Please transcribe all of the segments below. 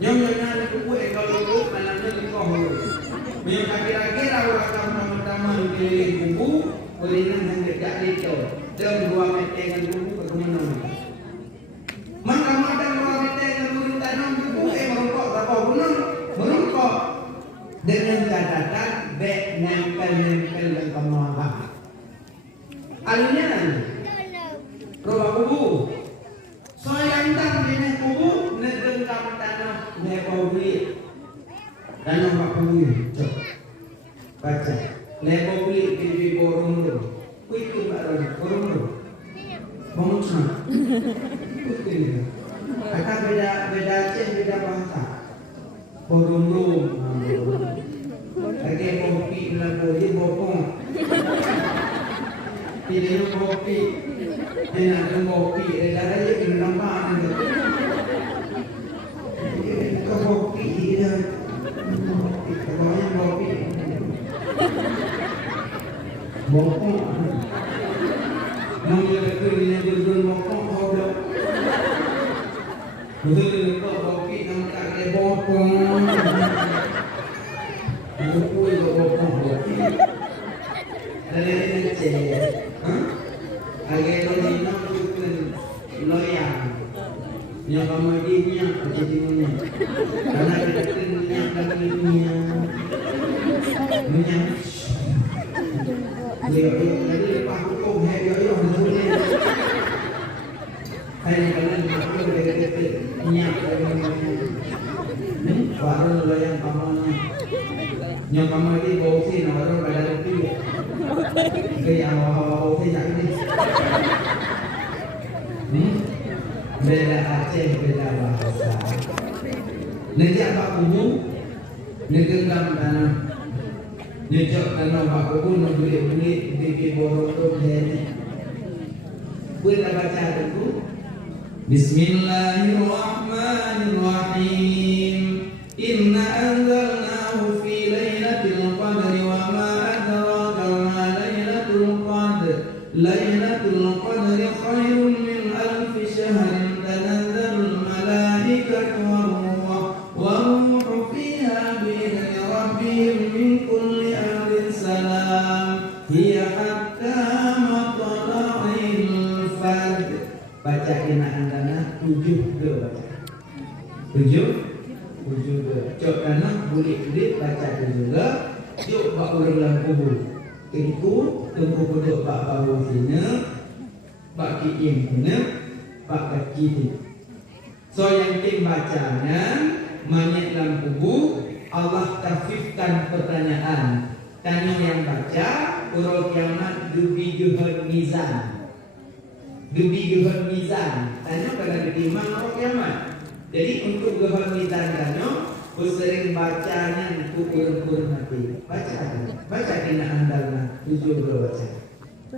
Nyonya kuku kalau itu malamnya kau. Yang kira-kira orang pertama di kuku, berinan hendak jadi itu. Dan dua meter dengan kuku ke mana? Mana-mana dua meter dengan kuku tanam kuku merokok berapa bulan? Merokok dengan catatan baik nempel dan kemana? Alumnya nanti. Roba kuku. Soalnya dengan kuku negengkam tanah lebobli. Tanah mak kuku. Cok. Baca. Lebobli di borong lu. Kuiku borong lu. Bongcang. Kuiku. Kata beda Aceh beda bahasa. Borong lu. Lagi kopi lagu di bopong. Pilih kopi. Dia nak kopi, dia dah ada di nampak ni. Kopi dia, kalau yang kopi, bopong. Mungkin betul ni betul bopong kau dah. Betul kau kopi nampak dia bopong. Buku itu bopong kopi. Ada yang cek. Agak lagi nak bukan loyang, yang kamadinya kejadiannya, karena kedengarannya kamadinya, minyak, jadi lepas hukum hanya yang boleh, hanya kalian maklum dekat minyak baru loyang kamarnya, yang kamadi bosin baru pada lebih. Kaya awal-awal tidak ini. Beda Aceh, beda bahasa. Nanti apa kubu? Negengkam tanah. Nyecok tanah apa kubu? Ngebeli-beli di borong tu jadi. Kita baca dulu. Bismillahirrahmanirrahim. Inna anzalnahu fi lailatul qadri wa ma Lailatul Qadri khairun min alfi syahrin tanazzalul malaikatu war-ruhu fiha bi'izni rabbihim min kulli amrin salam hiya hatta matla'il fajr. Baca kena andana 7 baca. 7 cok tanah bulik-bulik baca juga. Cok bak ulang kubur. Itu tunggu kodok bak baru sini, bak kiim sini, bak kaki sini. So yang tim bacanya mayat dalam kubur, Allah tafifkan pertanyaan. Tanya yang baca, urut kiamat dubi juhud mizan. Dubi juhud mizan. Tanya pada ditimbang urut kiamat. Jadi untuk juhud mizan tanya, sering bacanya untuk kurung-kurung hati. Baca kena andalnya 7 baca.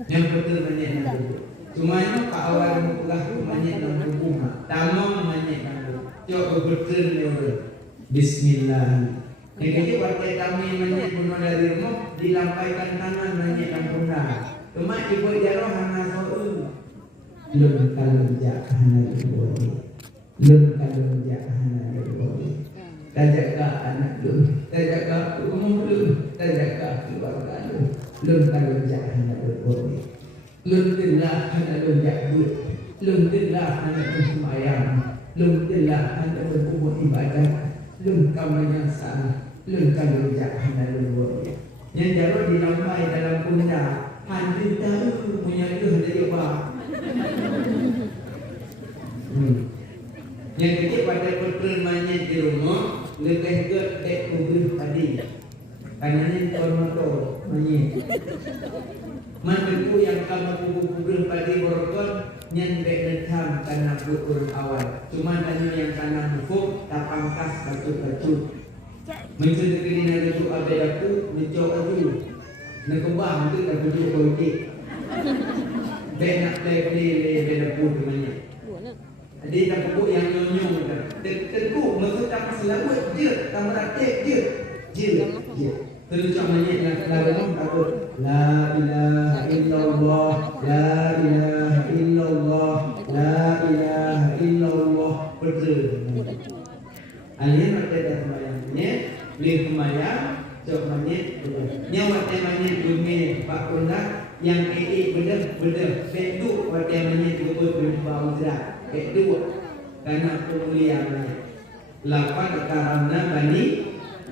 Yang betul banyak yang betul. Cuma itu ke awal mudah tu banyak yang berbunga. Tamam banyak yang betul. Coba betul ni orang. Bismillah. Yang kecil baca kami banyak bunuh dari rumah dilampaikan tangan banyak yang punah. Cuma ibu jarah hana soal. Lun kalau jak hana ibu. Lun kalau jak hana ibu. Tajakkah anak lu, tajakkah umum lu, tajakkah keluarga lu. Lun kalau jangan ada boleh. Lun telah ada jadul, lun telah ada sembahyang, lun telah ada berbuat ibadat, lun kamu yang salah, lun kalau jangan ada boleh. Yang jarang dilampai dalam punca, hantu tahu punya lu dari apa? Yang kecil pada permainan di rumah. Lebih ke dek mobil tadi. Kanannya tormotor manyet. Mantu yang kamu kubur padi borokon nyendek nekam karena bukur awal. Cuma tanya yang tanah bufuk tak pangkas batu-batu. Mencuri kini nak tuju abedaku mencoba dulu. Nekembang itu dah tuju politik. Benak play bedaku namanya. Jadi tak buku yang nyonyong kan. Tentu maksud tak selawat je, tak meratib je. Terus namanya yang lagu takut la ilaha illallah, la ilaha illallah, la ilaha illallah. Betul. Alien ada sembahyangnya, beli sembahyang, coba manyet, nyawa temanya dume Pak Pundak yang bener bedu waktu manyet betul berbau jerak, bedu karena kemuliaannya. Lapan karena Bani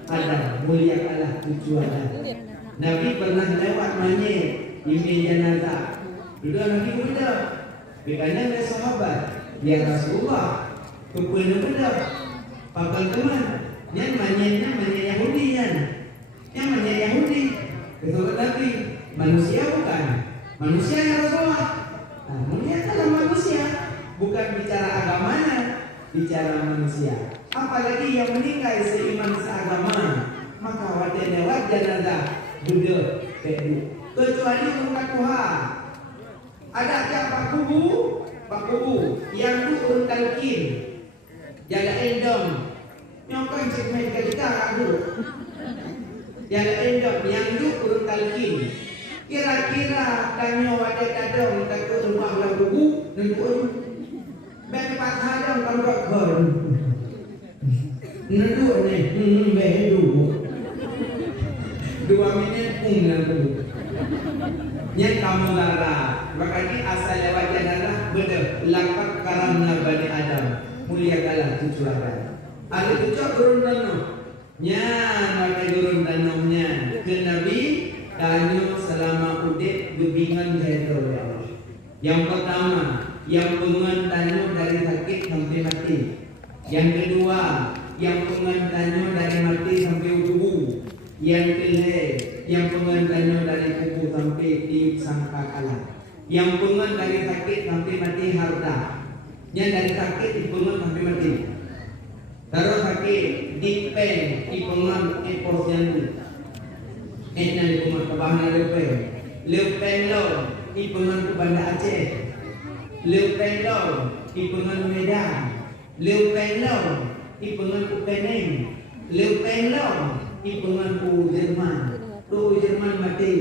Adam mulia Allah tujuannya. Nabi pernah lewat manyet di jenazah. Dulu Nabi muda, berkata oleh sahabat, ya Rasulullah, kepada benar. Pakal teman, yang manyet Yahudi yang manyet Yahudi. Kata Nabi, manusia bukan? Manusia ya Rasulullah. Nah, melihat dalam manusia, bukan bicara agamanya, bicara manusia. Apalagi yang meninggal seiman seagama, maka wajah lewat jenazah budek pedu. Kecuali umat Tuhan. Ada tiap Pak Kubu yang tu urun talqin. Jaga endom. Nyokong segmen kita aku. Jaga endom yang tu urun talqin. Kira-kira kanyo ada kadang takut rumah lah kubu dan urun. Ben patah dong kamrok kon. Nendu ni, bedu. 2 minit lagu. Yang kamu lara, makanya asal lewat jenazah benar. Lapak karena Bani Adam, mulia kalah tujuan. Ada tujuh turun dano, nya maka turun danonya ke Nabi. Tanyo selama udip gebingan jahil ya Allah. Yang pertama, yang pengantanyo dari sakit sampai mati. Yang kedua, yang pengantanyo dari mati sampai tubuh. Yang ketiga, yang pengantanyo dari tubuh sampai tiup sangkakala. Yang pengan dari sakit sampai mati harta. Yang dari sakit dipengan sampai mati. Taruh sakit dipen dipengan ekor jantung. Enak dipengan kebahan lepen. Lepen lo dipengan ke Banda Aceh. Lepen lo dipengan Medan. Lepen lo dipengan ke Penang. Lepen lo dipengan ke Jerman. Do Jerman mati.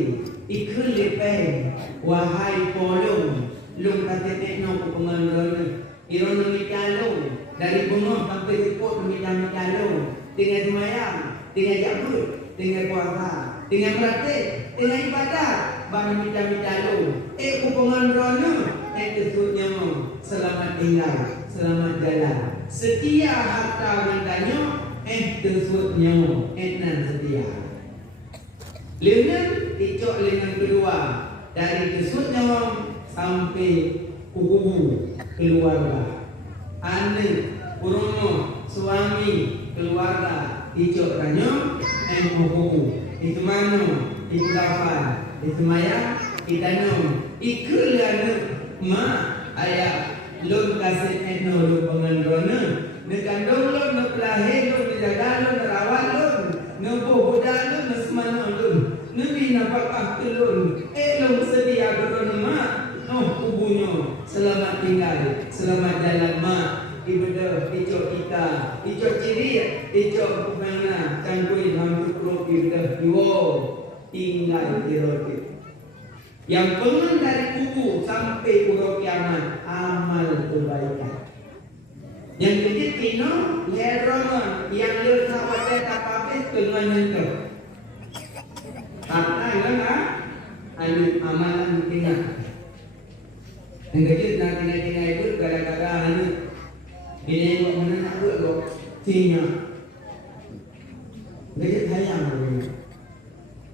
Ikut lepen. Wahai polong. Lung kata tekno ke pengandaran. Irona mikalo. Dari bengong sampai seput mikalo. Tinggal semayang. Tinggal jabut. Tinggal puasa. Tinggal berarti. Tinggal ibadah. Bang mikalo. Ku pengandaran. Kesutnya selamat tinggal. Selamat jalan. Setia harta mandanya. Kesutnya nan setia. Lengan icok lengan kedua dari kesutnya sampai kubu keluarga. Anak, urumo, suami, keluarga icok kanyo kubu. Itu mana? Itu kapan? Itu maya? Itano. Ikulana ma ayah lon kasih eno lon pengandrona. Nekandong lon nepelahe lon dijaga lon nerawat lon nebohoda lon nesmana lon. Nabi napakah telun elong sedia beron mak noh kubunyo selamat tinggal selamat jalan mak ibadah icok kita icok ciri icok kumana cangkui hampir propi ibadah yo tinggal di roti yang pengen dari kubu sampai urut kiamat amal kebaikan yang kecil kino lerongan yang lersawatnya tapapes dengan nyentuh. Karena ialah anu amalan tinggal. Yang kecil nak tinggal itu gara-gara anu ini kok mana nak buat kok tinggal. Kecil sayang begini.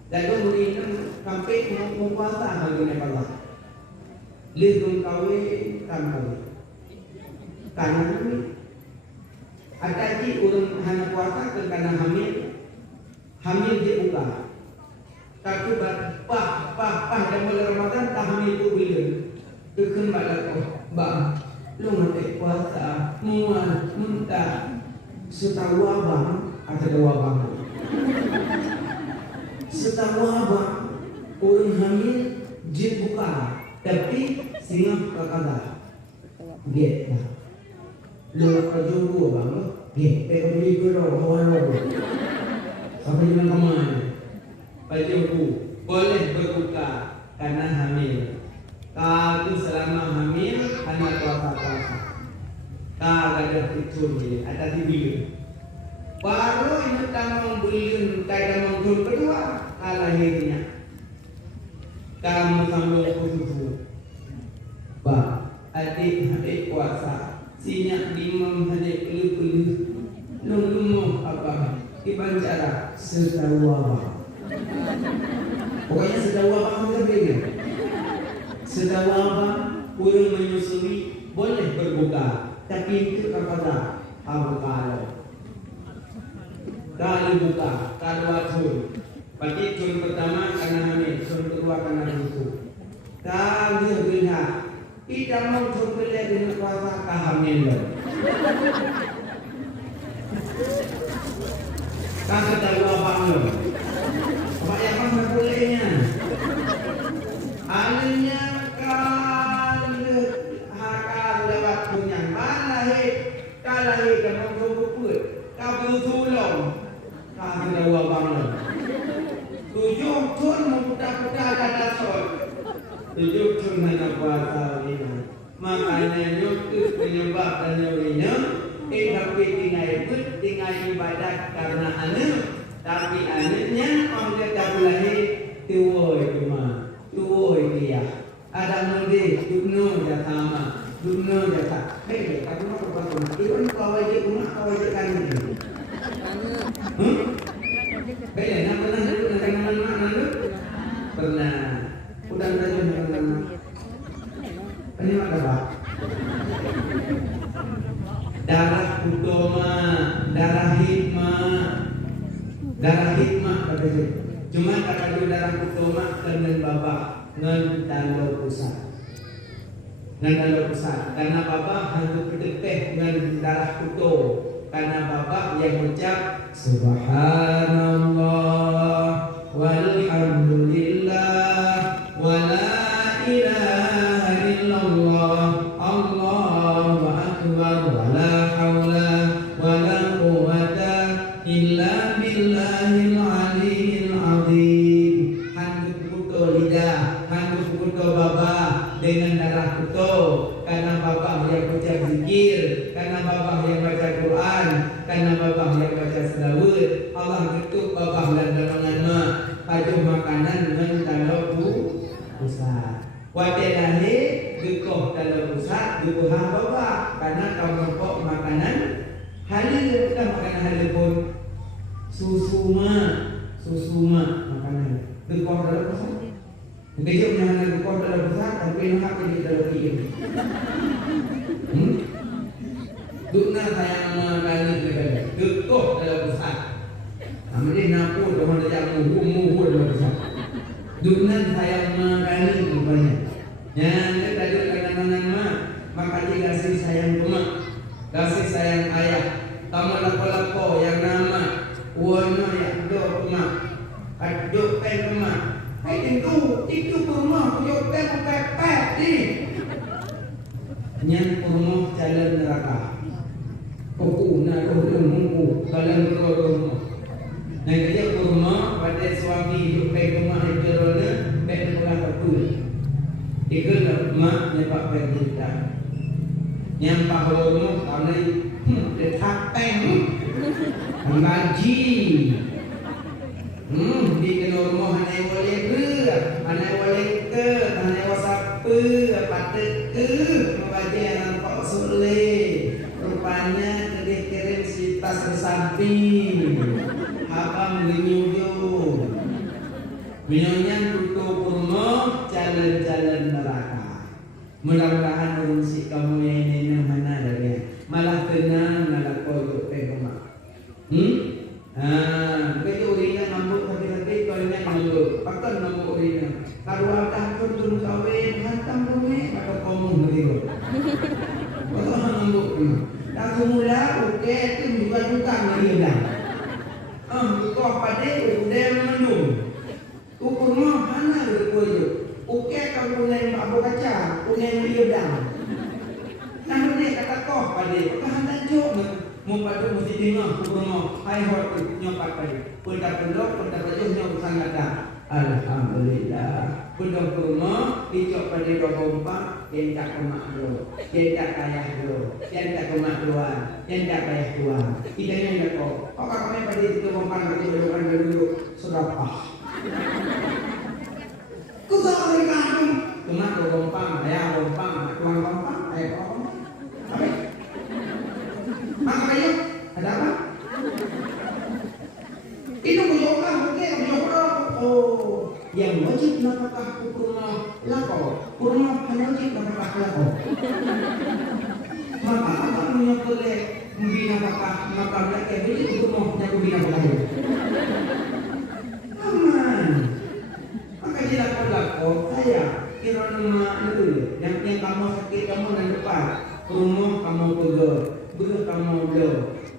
Dan kau begini sampai mau puasa hari ini Allah. Lihat kawin kan kawin. Karena ini ada di urang hanya puasa karena hamil dibuka. Tapi pah dan bulan Ramadan tahun itu bila dekun balik bang lu nanti puasa mual muntah setahu abang atau abang setahu abang orang hamil jin buka tapi singa kakada get lah lu kerja gua bang get beli gua kawan lo sampai dengan kemana Pajuku boleh berbuka karena hamil. Kalau selama hamil hanya puasa. Kalau ada fitur ada video. Baru ini tamang beliun kaya mangkul kedua alahirnya. Kamu sambung kususu. Ba, adik puasa. Sinyak dimam adik pelu-pelu. Nunggu apa? Iban cara setahu abang. Pokoknya setahu abang berbeda. Setahu abang kurang menyusui boleh berbuka, tapi itu kepada abang kalau buka, kalau wajib. Bagi cun pertama karena hamil, cun kedua karena susu. Kalau lihat, tidak mau cun kedua dengan puasa kehamil. Kasih tahu abang lo. Apa yang mana bolehnya? Alihnya kalau hakal lewat punya mana kalau kamu cukup kamu tulung kamu tahu abang lo. Tujuh cun mudah-mudah ada sol. Tujuh cun hanya puasa ini. Makanya nyukur penyebab dan nyurinya. Tapi tinggal ibadat karena anak. Tapi anaknya orang tak boleh tuoi cuma tuoi dia. Ada mudi duno dah sama duno dah tak. Hei, kamu nak apa tu? Ibu kau wajib rumah kau wajib kan ni. Hei, nak pernah dulu nak kenal mana dulu? Pernah. Udah tahu mana? Ini mana bah? Darah utama, darah hikmah kata dia. Cuma kata dia darah utama dengan bapa ngan dalau pusat. Karena bapa hantu pedekeh dengan darah uto. Karena bapa yang ucap Subhanallah walhamdulillah wala ilaha illallah Allahu akbar wala haula wala quwwata illa billahil aliyyil azim. Hantu kuto lidah, hantu kuto baba dengan darah kuto. Karena bapa yang baca zikir, karena bapa yang baca Quran, karena bapa yang baca selawat, Allah ketuk bapa dan dalangan mak pajuh makanan mendalau pusat. Wajah lahir dukoh dalam pusat dukoh bapa karena kau nampak makanan halal bukan makanan halal pun susu mak makanan dukoh dalam pusat. Begitu jangan dukoh dalam pusat tapi nak di dalam tidur. Dukna sayang makanan juga dukoh dalam pusat. Amri napu dengan yang muhu dalam pusat. Dukna sayang makanan rupanya. Yang tadi kadang-kadang mak maka dia kasih sayang mak, kasih sayang ayah. Kamu lapo-lapo yang nama warna yang do mak, aduk pen mak. Hai itu rumah aduk pen pepet di. Yang rumah jalan neraka. Kokuna rumahku jalan rumah. Nah dia rumah pada suami aduk pen rumah itu rona pen pulang betul. Ikut mak nyepak pendidikan, nyampak lomo karena letak peng, gaji, di kenormo hanya boleh ke, hanya wasapu, patut ke, membaca nampak soleh, rupanya kirim si tas bersamping, abang menyuju. Minumnya tutup rumah jalan-jalan neraka. Mudah-mudahan urusik kamu yang ini mana dari malah tenang malah koyok rumah. Begitu urinya ngambuk hati-hati koyoknya ngambuk. Pakai ngambuk urinya. Kalau ada turun kawin hantam rumah atau kamu ngeriut. Kalau ngambuk rumah. Dan semula oke itu juga ngeriut. Itu apa deh udah menung. Ukur mah mana berkuyu? Oke kalau punya abu kaca, punya liudang. Namun dia kata toh pada, kehanda jok mau pada mesti tengah ukur mah. Hai hot nyopat pada. Pundak pendok, pundak baju nyok sangat dah. Alhamdulillah. Pundak ukur mah dicok pada 24 dia tak ke mak lu, dia tak ayah lu, dia tak ke mak luan, dia tak ayah tuan. Kita ni nak kau kami pada itu mempan pada dulu sedapah. Kau tak boleh kamu, cuma kau gompang, ayah gompang, tuan gompang, ayah gompang. Apa? Mak ayah, ada apa? Itu berjumpa mungkin berjumpa. Oh, yang wajib nafkah kurma lapor, kurma hanya wajib nafkah lapor. Maka apa punya boleh membina nafkah maka mereka boleh kurma yang membina nafkah. Aman. Maka jika kau lapor saya kira nama itu yang kamu sakit kamu dan depan kurma kamu pegang, beru kamu bela.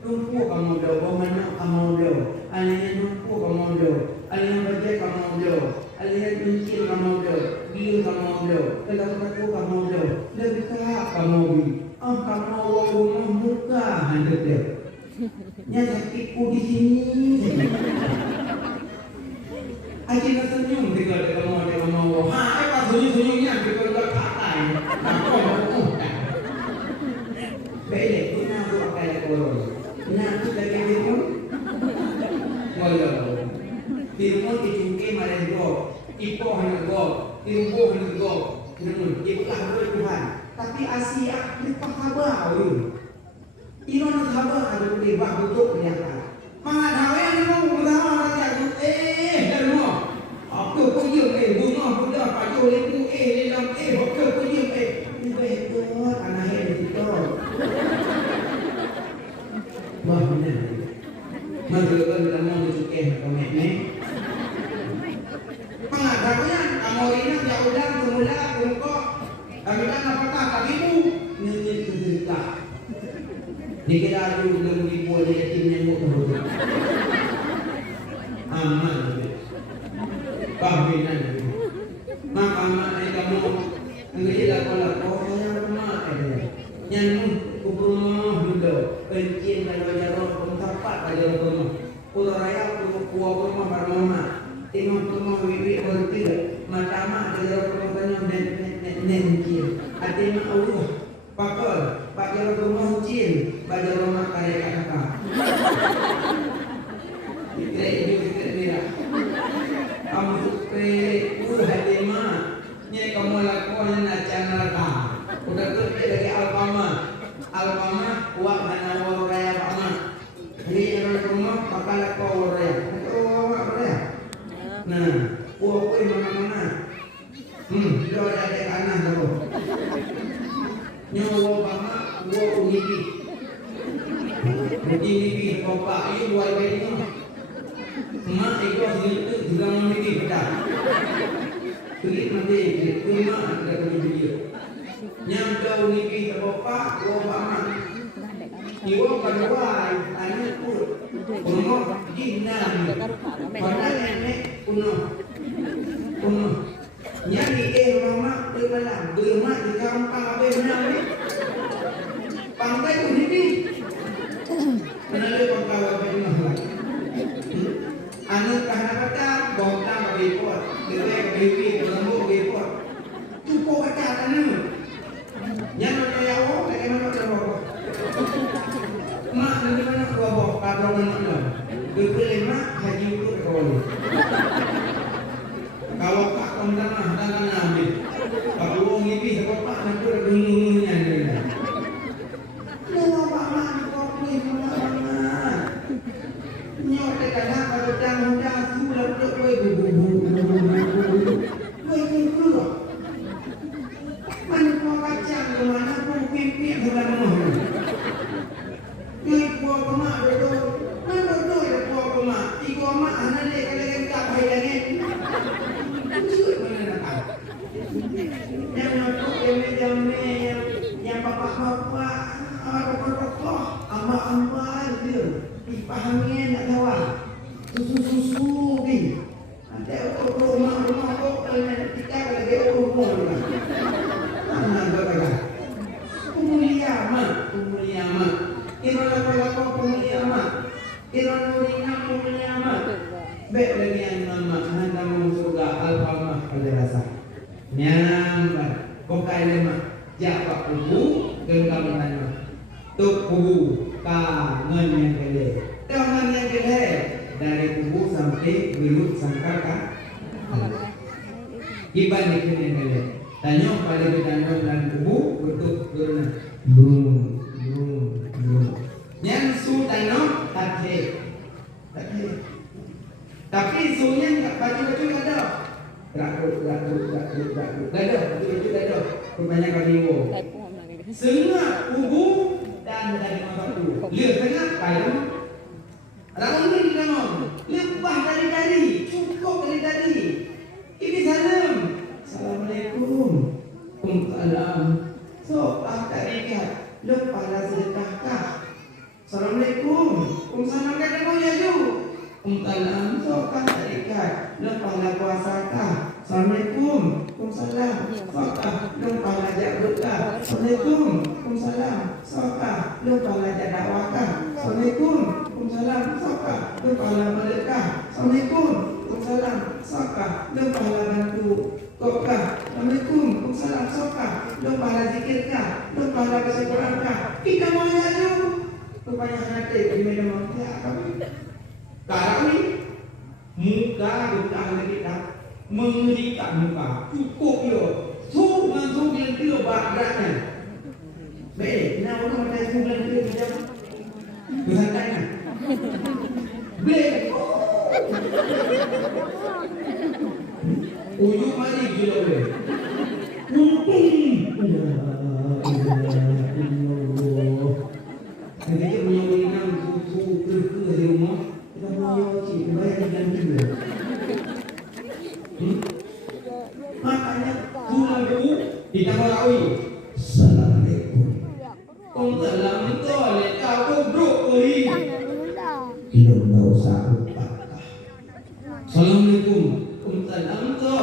Tumpu kamu dah, mana kamu dah, alih tumpu kamu dah, alih baca kamu dah, alih mencil kamu dah, biu kamu dah, kalau kaku kamu dah, lebih kelak kamu bi, kamu rumah muka hendak dia, yang sakitku di sini. Aji nak senyum dengan kamu, apa senyum-senyumnya kita dah katai, aku baik, guna aku pakai kolor. Nah, kita kira kalau timur dijungkir malah go, ipo hendak go, timur hendak go, ipo lah Tuhan. Tapi Asia kita khabar tu, Iran khabar ada tiba betul kelihatan. Mengadawe ni mau berdawa rakyat dah mau. Apa punya bunga budak paju lembu dalam apa punya ni betul anak itu. Wah benar. Menurutkan kamu bercukai macam ni. Pengadaannya kamu ini ya udah semula bengkok. Kami kan apakah kami itu nyanyi cerita. Dikira belum dibuat dia timnya muka. Aman. Pahaminan. Maka aman kamu enggak kalau saya rumah nyanyi kubur dulu. Pencin kalau jarok tempat aja rumah. Pulau raya pulau rumah barmona. Tengok rumah wiwi berarti macam ada jarok rumah nencin. Ada mak Allah. Pakal, pakai rumah cin, baju rumah kaya kakak. Kita ni lah. Kamu suka hati mak. Ni kamu lakukan acara neraka. Udah tu dari Alfama. Alfama uang hanya uang raya Alfama. Ini orang rumah bakal kau uang raya. Kau uang raya. Nah, uang kau mana? Dia ada tanah tu. Nyawa Alfama uang unibi. Unibi bapak ini buat bayi ni. Mak ikut itu juga unibi betul. Tulis nanti rumah ada video. Yang jauh ni bapak Alfama. Ibu kedua tanya pun rumah jinan. Pada nenek kuno. Nyari mama bermalam, bermak di kampung apa benar ni? Pantai tu ni. Mana ada pantai apa benar? Anu kahana kata bongkar berikut, dewe berikut, lembut berikut. Cukup kata anu. Yang mana yang awak, bagaimana cara awak? Mak dari mana gua bawa kadang mana? Bebeli mak haji itu terlalu. Kalau tak kondanah dan ambil, kalau orang ini sebab pak nak bergulungnya ni. Lepas mak kau ni mana? Nyok dekana kalau jangan sudah berkoi bubu. Koi itu. Mana kau kacang ke mana pun pimpin bukan mana. Koi buah kemak betul. Mana betul ya buah kemak? Tiga mak anak ni kalau kita bayar ni. Yang nak yang bapak-bapak, bapak-bapak, amak-amak dia dipahami nak tahu. Susu-susu ni. Ada rumah-rumah kok kita lagi rumah ni. Anak berkata, pemulia mak. Iran apa pemulia mak. Iran nurina pemulia mak. Baik lagi yang nama hantar surga Alfama pada rasa. Nyambar, bukai lemak. beluk sangka kan. Ibadah yang kalian tanya pada kita dan kubu bentuk turun belum yang su tanya takhe tapi sunya nggak baju ada rakut ada baju ada perbanyak kali semua kubu dan dari mataku lihat tengah kayu orang ini kamu lebah dari cukup dari ini salam assalamualaikum Waalaikumsalam so tak ikat lupa lah sedekahkah assalamualaikum Waalaikumsalam kata kau ya ju Waalaikumsalam so tak ikat lupa lah puasakah assalamualaikum Waalaikumsalam so lupa lah jaga assalamualaikum Waalaikumsalam so lupa lah dakwahkah assalamualaikum Waalaikumsalam so lupa lah sedekah assalamualaikum Waalaikumsalam soka lupa lah bantu kokah assalamualaikum Waalaikumsalam soka lupa lah zikirkah lupa lah baca Qurankah kita mau aja rupanya hati di medan manusia kami kami muka kita kita mengerikan muka cukup yo su masuk yang dia bagratnya baik nak orang ada bulan dia macam bersantai baik ujung mari gila boleh nanti punya orang tu kerja di rumah kita punya cik bayar ganti dia makanya tulang dulu kita melalui assalamualaikum Waalaikumsalam itu oleh kau goblok kali tidak usah assalamualaikum Waalaikumsalam itu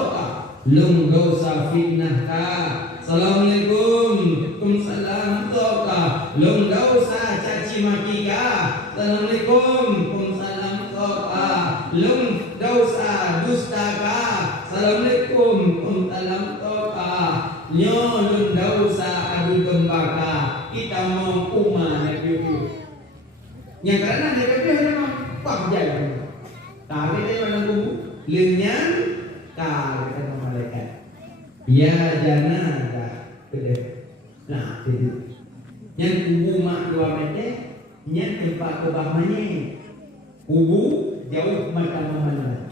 lung dosa fitnah ka assalamualaikum Waalaikumsalam itu lung dosa caci maki ka assalamualaikum Waalaikumsalam itu lung dosa dusta ka assalamualaikum Waalaikumsalam itu nyo lung dosa adu domba ka kita mau umah nabi yang karena nabi memang pahjal tapi dia menunggu lirnya kali kata malaikat ya jana beda nah itu yang kubu mak 2 meter yang tempat kebahmanya kubu jauh macam memandang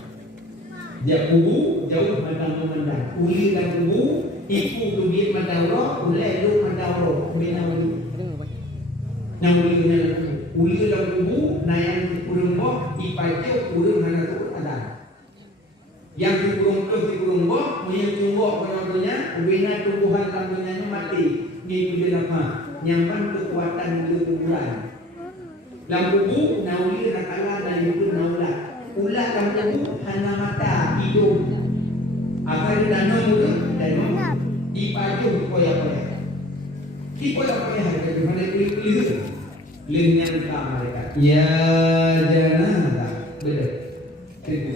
kubu jauh macam memandang uli dan kubu iku duit macam roh ulai lu macam roh bina yang uli dan kubu nayan kurung boh ipacu kurung hana tu ada yang di kurung boh yang cungok penontonnya ubina tumbuhan lambungnya mati di kuda apa nyampan kekuatan kebuburan lambubu nauli nakala dan itu naula ulah lambubu hana mata hidup akan danau mulut dan dipaju koyak-koyak dikoyak-koyak harga di mana kulit lengan mereka ya jangan beda itu